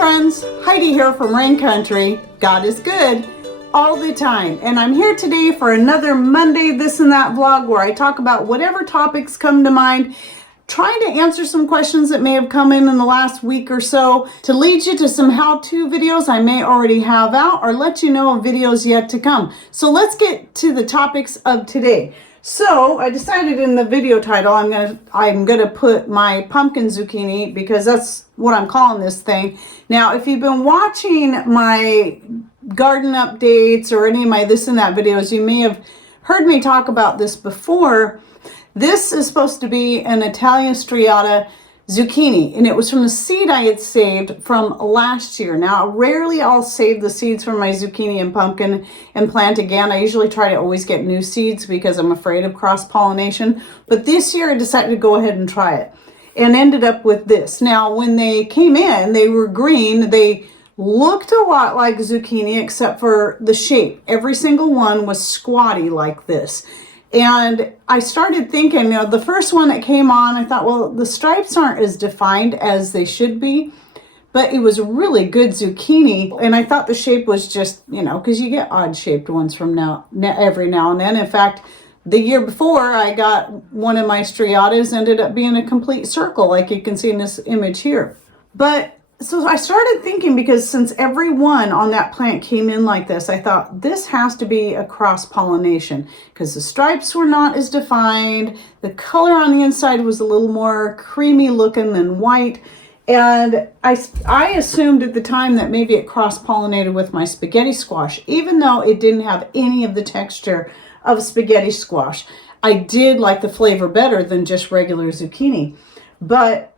friends, Heidi here from Rain Country. God is good all the time, and I'm here today for another Monday This and That vlog where I talk about whatever topics come to mind, trying to answer some questions that may have come in the last week or so to lead you to some how-to videos I may already have out or let you know of videos yet to come. So let's get to the topics of today. So I decided in the video title I'm gonna put my pumpkin zucchini because that's what I'm calling this thing. Now, if you've been watching my garden updates or any of my this and that videos, you may have heard me talk about this before. This is supposed to be an Italian striata zucchini, and it was from the seed I had saved from last year. Now, rarely I'll save the seeds from my zucchini and pumpkin and plant again. I usually try to always get new seeds because I'm afraid of cross-pollination. But this year I decided to go ahead and try it and ended up with this. Now, when they came in, they were green. They looked a lot like zucchini except for the shape. Every single one was squatty like this. And I started thinking, you know, the first one that came on, I thought, well, the stripes aren't as defined as they should be, but it was a really good zucchini. And I thought the shape was just, you know, because you get odd shaped ones from every now and then. In fact, the year before I got one of my striatas ended up being a complete circle, like you can see in this image here. But so I started thinking, because since every one on that plant came in like this, I thought this has to be a cross-pollination because the stripes were not as defined. The color on the inside was a little more creamy looking than white. And I assumed at the time that maybe it cross-pollinated with my spaghetti squash, even though it didn't have any of the texture of spaghetti squash. I did like the flavor better than just regular zucchini. But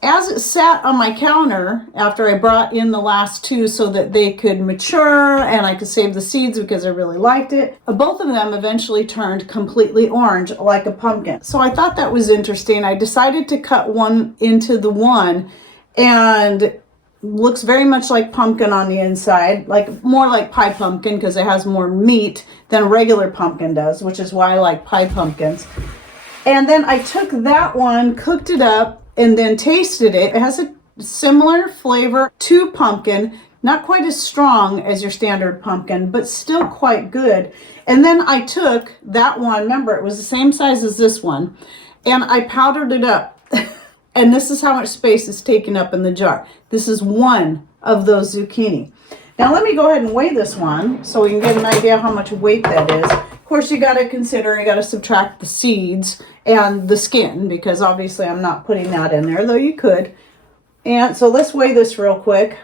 as it sat on my counter after I brought in the last two so that they could mature and I could save the seeds because I really liked it, both of them eventually turned completely orange like a pumpkin. So I thought that was interesting. I decided to cut one into the one, and looks very much like pumpkin on the inside, like more like pie pumpkin because it has more meat than a regular pumpkin does, which is why I like pie pumpkins. And then I took that one, cooked it up, and then tasted it. It has a similar flavor to pumpkin, not quite as strong as your standard pumpkin, but still quite good. And then I took that one, remember it was the same size as this one, and I powdered it up. And this is how much space is taken up in the jar. This is one of those zucchini. Now let me go ahead and weigh this one so we can get an idea how much weight that is. Of course, you got to consider, you got to subtract the seeds and the skin because obviously I'm not putting that in there, though you could. And so let's weigh this real quick.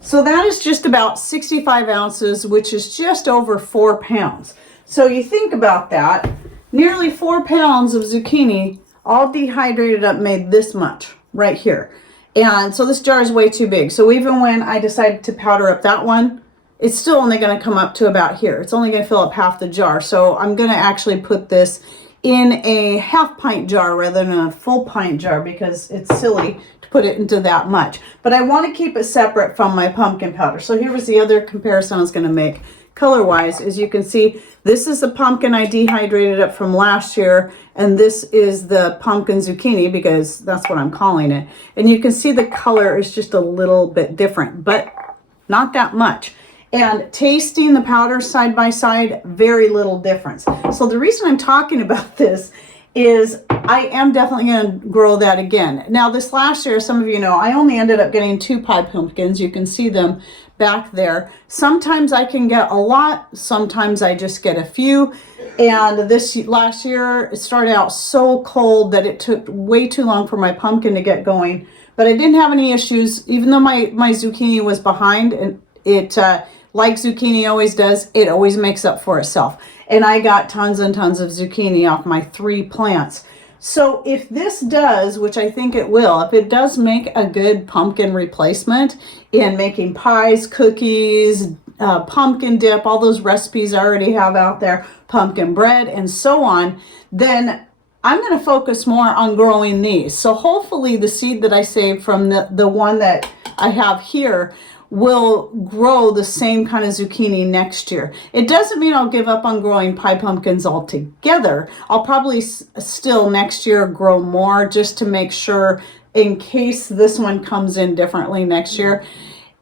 So that is just about 65 ounces, which is just over 4 pounds. So you think about that, nearly 4 pounds of zucchini, all dehydrated up, made this much right here. And so this jar is way too big. So even when I decided to powder up that one, it's still only going to come up to about here. It's only going to fill up half the jar. So I'm going to actually put this in a half pint jar rather than a full pint jar because it's silly to put it into that much. But I want to keep it separate from my pumpkin powder. So here was the other comparison I was going to make color-wise. As you can see, this is the pumpkin I dehydrated up from last year, and this is the pumpkin zucchini because that's what I'm calling it. And you can see the color is just a little bit different, but not that much. And tasting the powder side by side, very little difference. So the reason I'm talking about this is I am definitely going to grow that again. Now this last year, some of you know, I only ended up getting 2 pie pumpkins. You can see them back there. Sometimes I can get a lot, sometimes I just get a few. And this last year, it started out so cold that it took way too long for my pumpkin to get going. But I didn't have any issues, even though my zucchini was behind, and it like zucchini always does, it always makes up for itself. And I got tons and tons of zucchini off my 3 plants. So if this does, which I think it will, if it does make a good pumpkin replacement in making pies, cookies, pumpkin dip, all those recipes I already have out there, pumpkin bread and so on, then I'm going to focus more on growing these. So hopefully the seed that I saved from the one that I have here will grow the same kind of zucchini next year. It doesn't mean I'll give up on growing pie pumpkins altogether. I'll probably still next year grow more just to make sure in case this one comes in differently next year.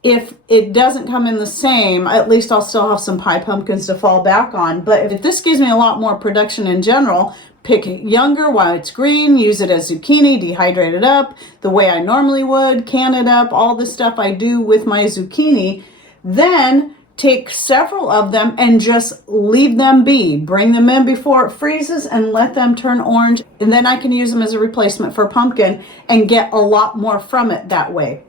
If it doesn't come in the same, at least I'll still have some pie pumpkins to fall back on. But if this gives me a lot more production in general, pick it younger while it's green, use it as zucchini, dehydrate it up the way I normally would, can it up, all the stuff I do with my zucchini, then take several of them and just leave them be. Bring them in before it freezes and let them turn orange. And then I can use them as a replacement for pumpkin and get a lot more from it that way.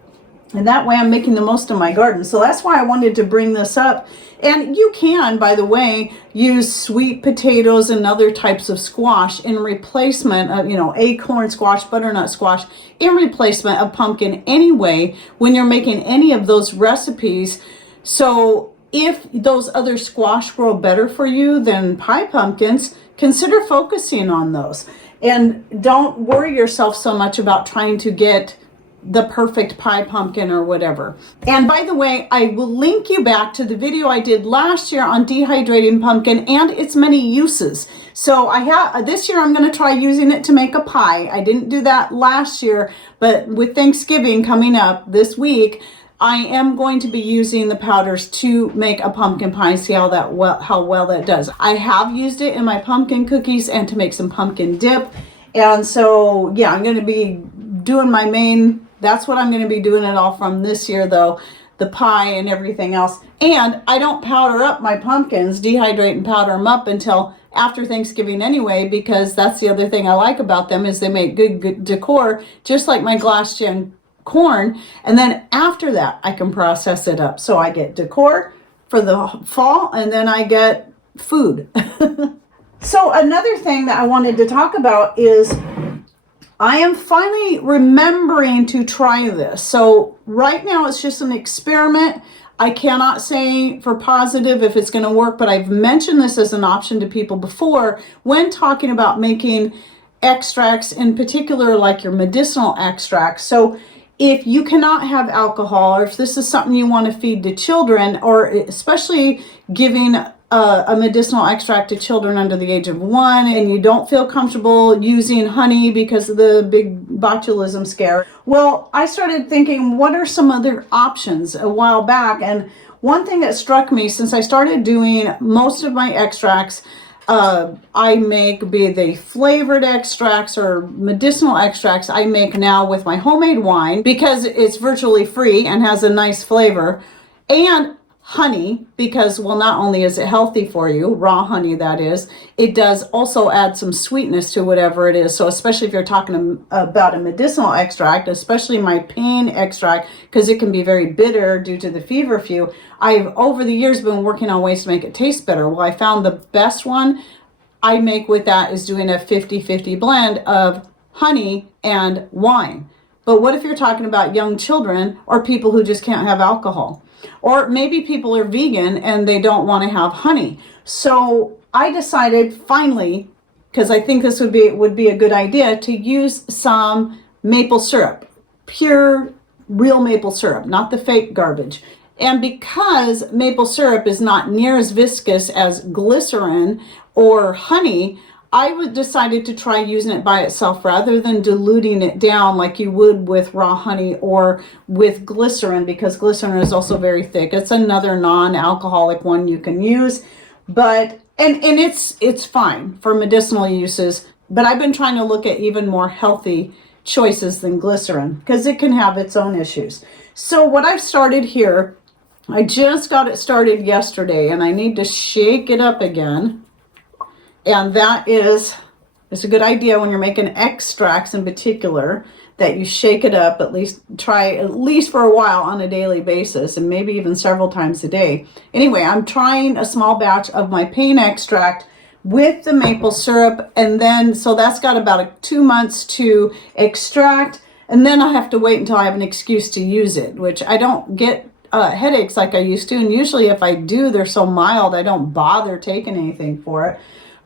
And that way I'm making the most of my garden. So that's why I wanted to bring this up. And you can, by the way, use sweet potatoes and other types of squash in replacement of, acorn squash, butternut squash, in replacement of pumpkin anyway, when you're making any of those recipes. So if those other squash grow better for you than pie pumpkins, consider focusing on those. And don't worry yourself so much about trying to get the perfect pie pumpkin or whatever. And by the way, I will link you back to the video I did last year on dehydrating pumpkin and its many uses. So this year I'm going to try using it to make a pie. I didn't do that last year, but with Thanksgiving coming up this week, I am going to be using the powders to make a pumpkin pie, see how well that does. I have used it in my pumpkin cookies and to make some pumpkin dip. And so, yeah, I'm going to be doing my main. That's what I'm going to be doing it all from this year, though, the pie and everything else. And I don't powder up my pumpkins, dehydrate and powder them up until after Thanksgiving anyway, because that's the other thing I like about them is they make good decor, just like my glass gen corn. And then after that, I can process it up. So I get decor for the fall, and then I get food. So another thing that I wanted to talk about is I am finally remembering to try this. So right now it's just an experiment. I cannot say for positive if it's going to work, but I've mentioned this as an option to people before when talking about making extracts, in particular like your medicinal extracts. So if you cannot have alcohol, or if this is something you want to feed to children, or especially giving a medicinal extract to children under the age of 1, and you don't feel comfortable using honey because of the big botulism scare, well, I started thinking, what are some other options a while back? And one thing that struck me, since I started doing most of my extracts, I make, be they flavored extracts or medicinal extracts, I make now with my homemade wine because it's virtually free and has a nice flavor, and honey, because, well, not only is it healthy for you, raw honey that is, it does also add some sweetness to whatever it is. So especially if you're talking about a medicinal extract, especially my pain extract, because it can be very bitter due to the feverfew, I've over the years been working on ways to make it taste better. Well, I found the best one I make with that is doing a 50-50 blend of honey and wine. But what if you're talking about young children or people who just can't have alcohol? Or maybe people are vegan and they don't want to have honey. So I decided finally, because I think this would be a good idea, to use some maple syrup, pure real maple syrup, not the fake garbage. And because maple syrup is not near as viscous as glycerin or honey, I decided to try using it by itself rather than diluting it down like you would with raw honey or with glycerin, because glycerin is also very thick. It's another non-alcoholic one you can use, but and it's fine for medicinal uses. But I've been trying to look at even more healthy choices than glycerin because it can have its own issues. So what I've started here, I just got it started yesterday, and I need to shake it up again. And that is, it's a good idea when you're making extracts in particular, that you shake it up, try at least for a while on a daily basis, and maybe even several times a day. Anyway, I'm trying a small batch of my pain extract with the maple syrup, and then, so that's got about 2 months to extract, and then I have to wait until I have an excuse to use it, which I don't get headaches like I used to, and usually if I do, they're so mild, I don't bother taking anything for it.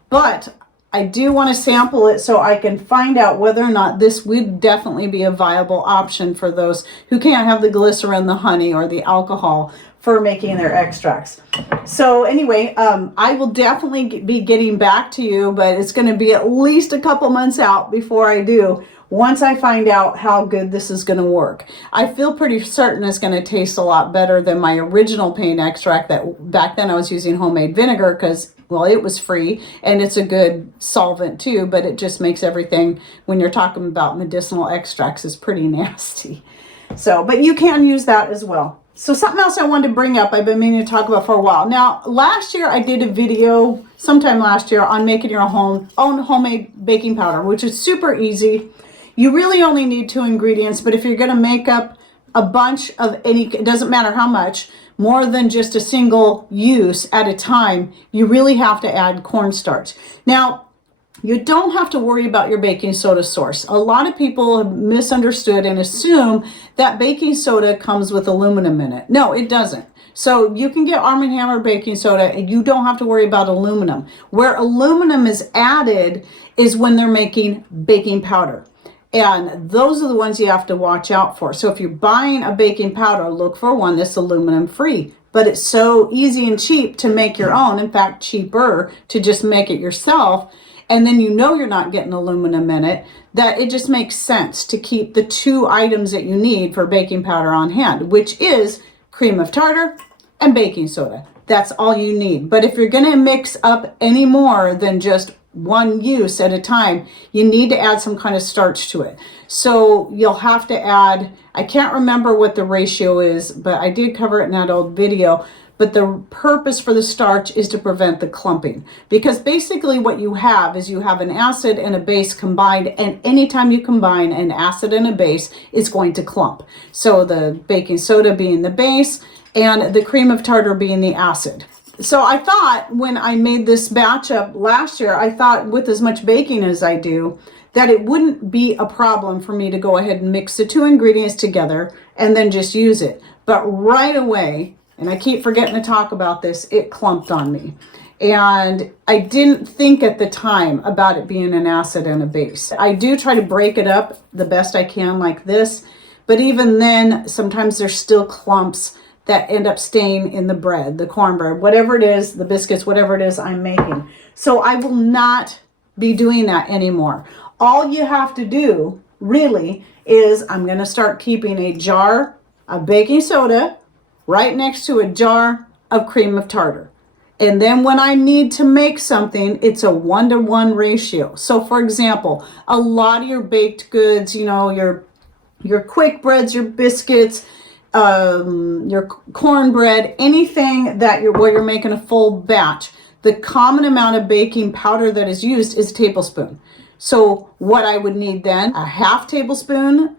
But I do want to sample it so I can find out whether or not this would definitely be a viable option for those who can't have the glycerin, the honey, or the alcohol for making their extracts. So anyway, I will definitely be getting back to you, but it's going to be at least a couple months out before I do once I find out how good this is going to work. I feel pretty certain it's going to taste a lot better than my original paint extract that back then I was using homemade vinegar because, well, it was free and it's a good solvent too, but it just makes everything, when you're talking about medicinal extracts, is pretty nasty. So, but you can use that as well. So something else I wanted to bring up, I've been meaning to talk about for a while. Now, last year I did a video, sometime last year, on making your own homemade baking powder, which is super easy. You really only need 2 ingredients, but if you're going to make up a bunch of any, it doesn't matter how much, more than just a single use at a time, you really have to add cornstarch. Now, you don't have to worry about your baking soda source. A lot of people have misunderstood and assume that baking soda comes with aluminum in it. No, it doesn't. So you can get Arm & Hammer baking soda and you don't have to worry about aluminum. Where aluminum is added is when they're making baking powder. And those are the ones you have to watch out for. So if you're buying a baking powder, look for one that's aluminum free. But it's so easy and cheap to make your own. In fact, cheaper to just make it yourself. And then you know you're not getting aluminum in it, that it just makes sense to keep the 2 items that you need for baking powder on hand, which is cream of tartar and baking soda. That's all you need. But if you're going to mix up any more than just one use at a time, you need to add some kind of starch to it. So you'll have to add, I can't remember what the ratio is, but I did cover it in that old video. But the purpose for the starch is to prevent the clumping. Because basically what you have is you have an acid and a base combined, and anytime you combine an acid and a base, it's going to clump. So the baking soda being the base and the cream of tartar being the acid. So I thought when I made this batch up last year, I thought with as much baking as I do, that it wouldn't be a problem for me to go ahead and mix the 2 ingredients together and then just use it. But right away, and I keep forgetting to talk about this, it clumped on me. And I didn't think at the time about it being an acid and a base. I do try to break it up the best I can like this, but even then, sometimes there's still clumps that end up staying in the bread, the cornbread, whatever it is, the biscuits, whatever it is I'm making. So I will not be doing that anymore. All you have to do really is I'm going to start keeping a jar of baking soda right next to a jar of cream of tartar. And then when I need to make something, it's a 1-to-1 ratio. So for example, a lot of your baked goods, you know, your quick breads, your biscuits, your cornbread, anything that where you're making a full batch, the common amount of baking powder that is used is a tablespoon. So what I would need then, a 1/2 tablespoon,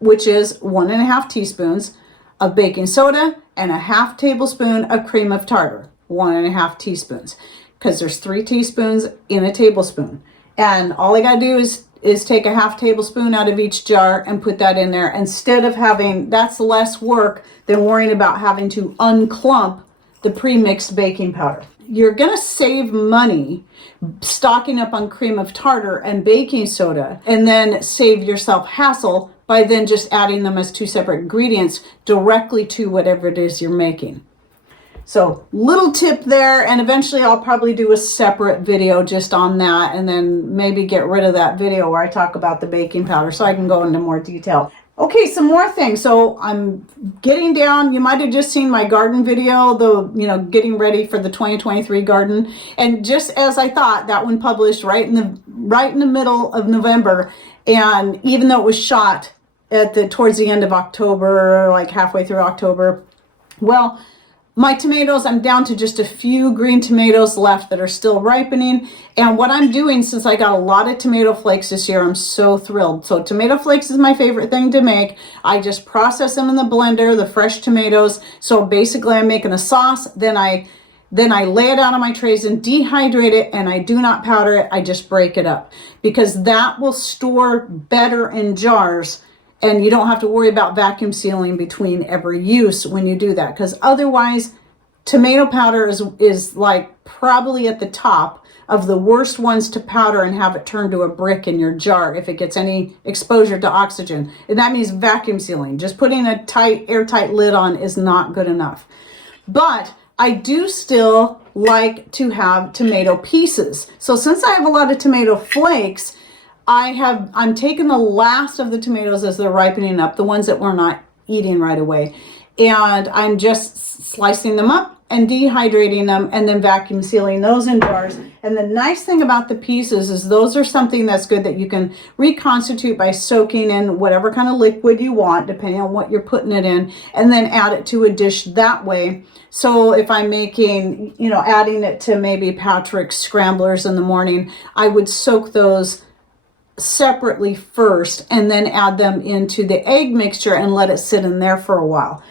which is 1.5 teaspoons of baking soda, and a 1/2 tablespoon of cream of tartar, 1.5 teaspoons, because there's 3 teaspoons in a tablespoon. And all I gotta do is take a 1/2 tablespoon out of each jar and put that in there. Instead of having, that's less work than worrying about having to unclump the pre-mixed baking powder. You're gonna save money stocking up on cream of tartar and baking soda, and then save yourself hassle by then just adding them as 2 separate ingredients directly to whatever it is you're making. So little tip there, and eventually I'll probably do a separate video just on that, and then maybe get rid of that video where I talk about the baking powder so I can go into more detail. Okay, some more things. So I'm getting down, you might have just seen my garden video, getting ready for the 2023 garden. And just as I thought, that one published right in the middle of November. And even though it was shot towards the end of October, like halfway through October, well, my tomatoes, I'm down to just a few green tomatoes left that are still ripening. And what I'm doing, since I got a lot of tomato flakes this year, I'm so thrilled. So tomato flakes is my favorite thing to make. I just process them in the blender, the fresh tomatoes. So basically I'm making a sauce, then I lay it out on my trays and dehydrate it, and I do not powder it, I just break it up. Because that will store better in jars, and you don't have to worry about vacuum sealing between every use when you do that. Because otherwise, tomato powder is like probably at the top of the worst ones to powder and have it turn to a brick in your jar if it gets any exposure to oxygen. And that means vacuum sealing. Just putting a airtight lid on is not good enough. But I do still like to have tomato pieces. So since I have a lot of tomato flakes, I'm taking the last of the tomatoes as they're ripening up, the ones that we're not eating right away, and I'm just slicing them up and dehydrating them and then vacuum sealing those in jars. And the nice thing about the pieces is those are something that's good that you can reconstitute by soaking in whatever kind of liquid you want, depending on what you're putting it in, and then add it to a dish that way. So if I'm making, adding it to maybe Patrick's scramblers in the morning, I would soak those separately first and then add them into the egg mixture and let it sit in there for a while.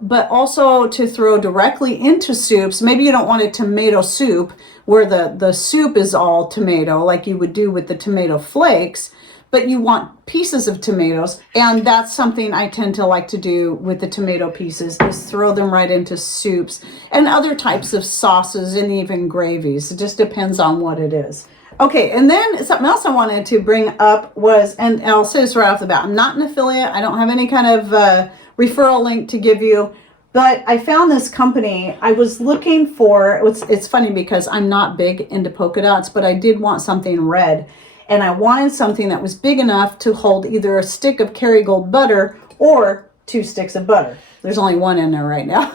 But also to throw directly into soups. Maybe you don't want a tomato soup where the soup is all tomato like you would do with the tomato flakes, but you want pieces of tomatoes. And that's something I tend to like to do with the tomato pieces, is throw them right into soups and other types of sauces and even gravies. It just depends on what it is. Okay, and then something else I wanted to bring up was, and I'll say this right off the bat, I'm not an affiliate. I don't have any kind of referral link to give you, but I found this company. I was looking for, it's funny because I'm not big into polka dots, but I did want something red, and I wanted something that was big enough to hold either a stick of Kerrygold butter or 2 sticks of butter. There's only one in there right now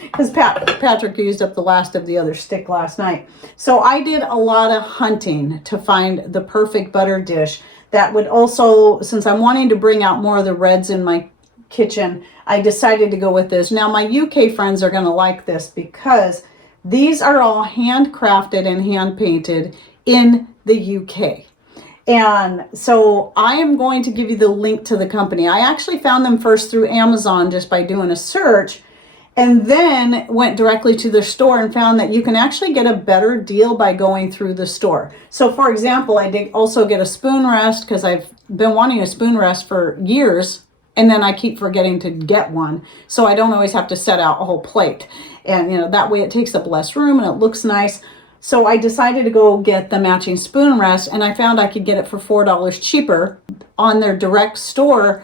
because Patrick used up the last of the other stick last night. So I did a lot of hunting to find the perfect butter dish that would also, since I'm wanting to bring out more of the reds in my kitchen, I decided to go with this. Now my UK friends are going to like this because these are all handcrafted and hand painted in the UK. And so I am going to give you the link to the company. I actually found them first through Amazon just by doing a search, and then went directly to their store and found that you can actually get a better deal by going through the store. So for example, I did also get a spoon rest because I've been wanting a spoon rest for years, and then I keep forgetting to get one. So I don't always have to set out a whole plate. And that way it takes up less room and it looks nice. So I decided to go get the matching spoon rest, and I found I could get it for $4 cheaper on their direct store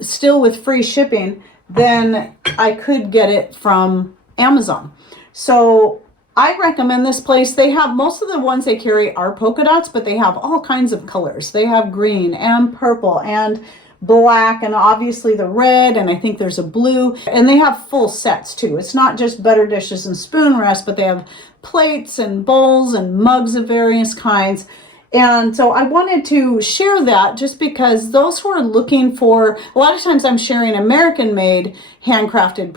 still with free shipping than I could get it from Amazon. So I recommend this place. They have, most of the ones they carry are polka dots, but they have all kinds of colors. They have green and purple and black and obviously the red, and I think there's a blue, and they have full sets too. It's not just butter dishes and spoon rest, but they have plates and bowls and mugs of various kinds. And so I wanted to share that just because those who are looking for, a lot of times I'm sharing American-made handcrafted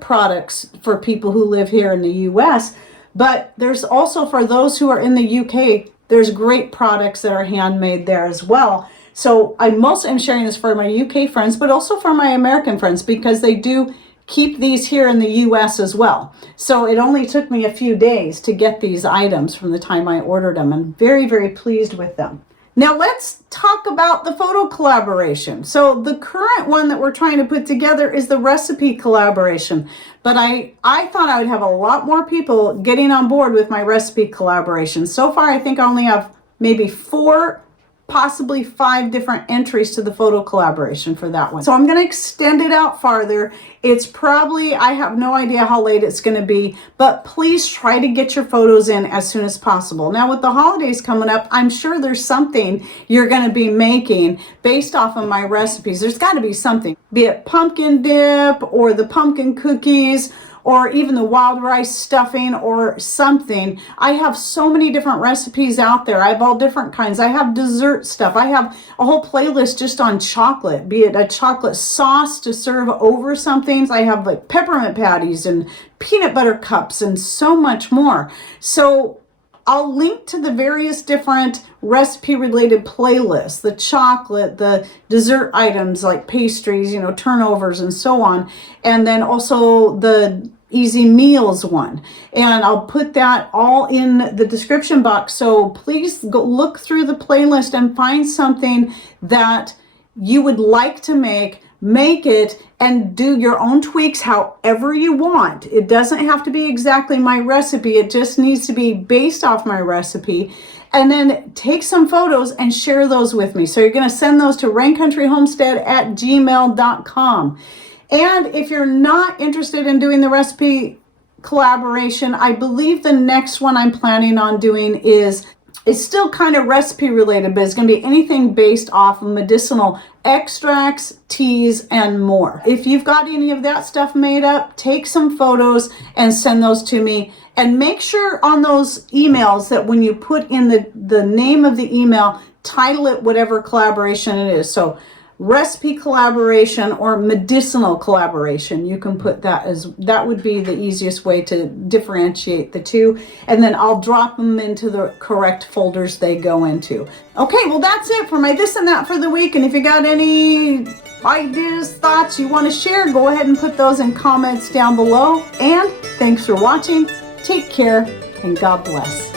products for people who live here in the US, but there's also for those who are in the UK, there's great products that are handmade there as well. So I'm sharing this for my UK friends, but also for my American friends, because they do keep these here in the US as well. So it only took me a few days to get these items from the time I ordered them. I'm very, very pleased with them. Now let's talk about the photo collaboration. So the current one that we're trying to put together is the recipe collaboration. But I thought I would have a lot more people getting on board with my recipe collaboration. So far, I think I only have maybe 4, possibly 5 different entries to the photo collaboration for that one. So I'm going to extend it out farther. It's probably, I have no idea how late it's going to be, but please try to get your photos in as soon as possible. Now with the holidays coming up, I'm sure there's something you're going to be making based off of my recipes. There's got to be something, be it pumpkin dip or the pumpkin cookies, or even the wild rice stuffing or something. I have so many different recipes out there. I have all different kinds. I have dessert stuff. I have a whole playlist just on chocolate, be it a chocolate sauce to serve over something. I have like peppermint patties and peanut butter cups and so much more. So I'll link to the various different recipe related playlists, the chocolate, the dessert items like pastries, turnovers and so on. And then also the easy meals one, and I'll put that all in the description box. So please go look through the playlist and find something that you would like to make it, and do your own tweaks however you want. It doesn't have to be exactly my recipe. It just needs to be based off my recipe. And then take some photos and share those with me. So you're going to send those to raincountryhomestead@gmail.com. And if you're not interested in doing the recipe collaboration, I believe the next one I'm planning on doing is It's still kind of recipe related, but it's going to be anything based off of medicinal extracts, teas, and more. If you've got any of that stuff made up, take some photos and send those to me. And make sure on those emails that when you put in the name of the email, title it whatever collaboration it is. So recipe collaboration or medicinal collaboration, you can put that as, that would be the easiest way to differentiate the two, and then I'll drop them into the correct folders they go into. Okay, well that's it for my this and that for the week, and if you got any ideas, thoughts you want to share, go ahead and put those in comments down below. And thanks for watching. Take care and God bless.